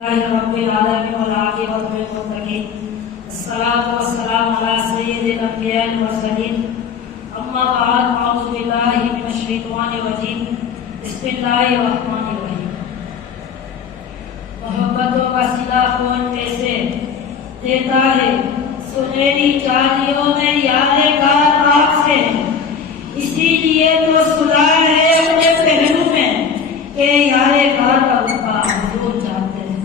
رب العالمين والعاقبة للمتقين الصلاة والسلام على سيد الأنبياء والمرسلين أما بعد أعوذ بالله من الشيطان الرجيم بسم الله الرحمن الرحيم محبتوں کا صلہ کون کیسے دیتا ہے سنہری چالیوں میں یار کار آپ سے اسی لیے تو سنا ہے اپنے پہلو میں کہ یار کار کا رتبہ حضور چاہتے ہیں.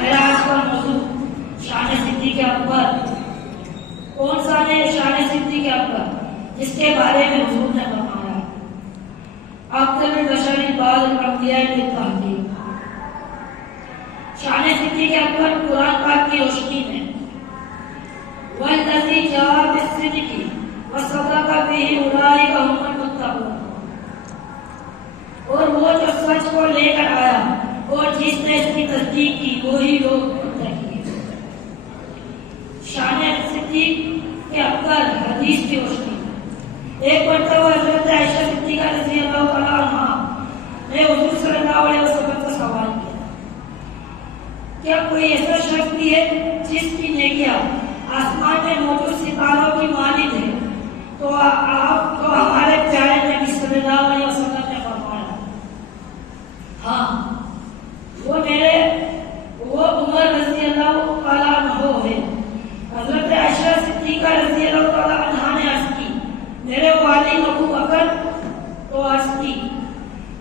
میرا آج کا موضوع شان صدیق اکبر. کون سا ہے شان صدیق اکبر جس کے بارے میں حضور نے فرمایا افضل البشر بعد الانبیاء بالتحقیق. شان صدیق اکبر قرآن پاک کی روشنی میں والذی جاء بالصدق وصدق به اولئک هم المتقون، اور وہ جو سچ کو لے کر آیا اور جس نے اس کی تصدیق کی وہی لوگ متقی ہیں. شان صدیق کے اکبر حدیث کی روشنی میں ایک مرتبہ حضرت عائشہ صدیقہ رضی اللہ تعالیٰ عنہا نے حضور صلی اللہ علیہ وسلم کا سوال کیا کیا کوئی ایسا شخص بھی ہے جس کی نیکیاں آسمان میں موجود ستاروں کی مانند ہے؟ تو آپ کو ہمارے پیارے نبی صلی اللہ علیہ وسلم نے فرمایا ہاں وہ عمر رضی اللہ تعالیٰ عنہ ہے. حضرت عائشہ صدیقہ رضی اللہ تعالیٰ عنہ نے عرض کی میرے والد ابو بکر. تو عرض کی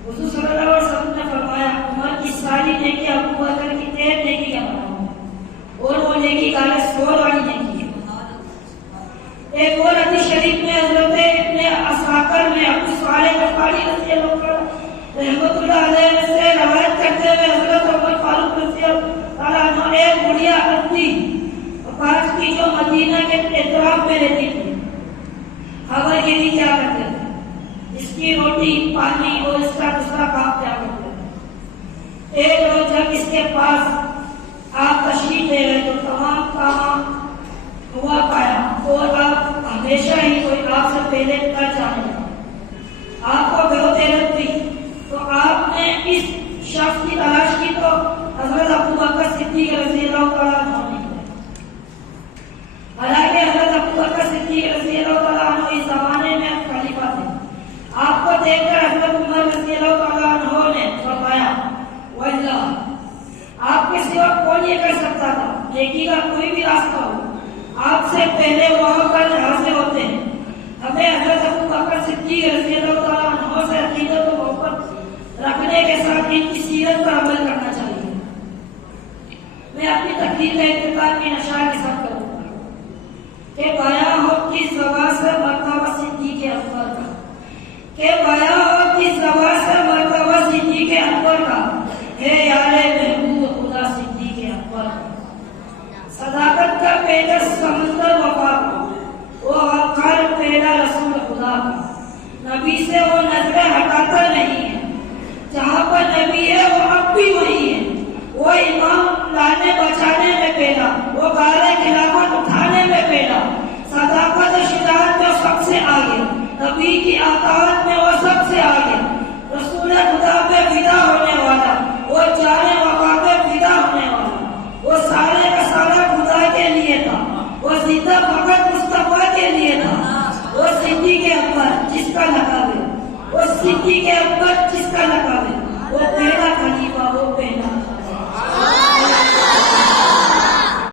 حضور صلی اللہ علیہ وسلم نے فرمایا عمر کی ساری نیکی ابو بکر کی 13 نیکی کا برابر اور وہ نیکی کا 100 والی نیکی ہے. ایک اور حدیث شریف میں حضرت ابن عساکر میں ابو صالح غفاری رضی اللہ عنہ رحمت اللہ علیہ سے روایت کرتے ہوئے حضرت عمر فاروق رضی اللہ عنہ ایک بڑھیا آدمی پاس کی جو مدینہ کے اطراف میں رہتی تھی خبر گیری کیا کرتے تھے، اس کی روٹی پانی اور اس کا دوسرا کام کیا کرتے تھے. ایک روز جب اس کے پاس آپ تشریف لے گئے تو تمام کام ہوا پایا اور آپ ہمیشہ ہی کوئی آپ سے پہلے کر جانے لگا. آپ کو بہت حیرت ہوئی تو آپ نے اس شخص کی تلاش کی تو حضرت ابو بکر صدیق رضی اللہ تعالیٰ عنہ نے. حالانکہ حضرت ابو بکر صدیق رضی اللہ تعالیٰ عنہ اس زمانے میں خلیفہ تھے. آپ کو دیکھ کر حضرت عمر رضی اللہ تعالیٰ عنہ نے فرمایا واللہ آپ کے سوا کون یہ کر سکتا تھا، نیکی کا کوئی بھی راستہ ہو آپ سے پہلے وہاں پر حاضر ہوتے ہیں. ہمیں حضرت ابو بکر صدیق رضی اللہ تعالیٰ عنہ سے عقیدت و محبت رکھنے کے ساتھ ان کی سیرت پر عمل کرنا چاہیے. میں اپنی تقریر کا اختتام کی نشان کے ساتھ کروں گا کہ بیاں ہو کس زبان سے مرتبہ صدیق اکبر کا، کہ بیاں ہو کس زبان سے مرتبہ صدیق اکبر کا ہے یار محبوب خدا صدیق اکبر کا. صداقت کا پہلا سمندر وفا کا، وہ وقار پہلا رسول خدا کا. نبی سے وہ نظریں ہٹاتا نہیں ہے، جہاں پر نبی ہے وہ اب بھی وہی ہے. وہ امام لانے بچانے میں پہلا، وہ غارِ خلافت اٹھانے میں پہلا. صداقت و شجاعت میں سب سے آگے، نبی کی اطاعت میں وہ سب سے آگے. رسول خدا پہ فدا ہونے والا، وہ جان وفا پہ فدا ہونے والا. وہ سارے کا سارا خدا کے لیے تھا، وہ زندہ فقط مصطفیٰ کے لیے تھا. وہ صدیق اکبر جس کا لقب ہے، وہ صدیق اکبر جس کا لقب ہے، وہ پہلا خلیفہ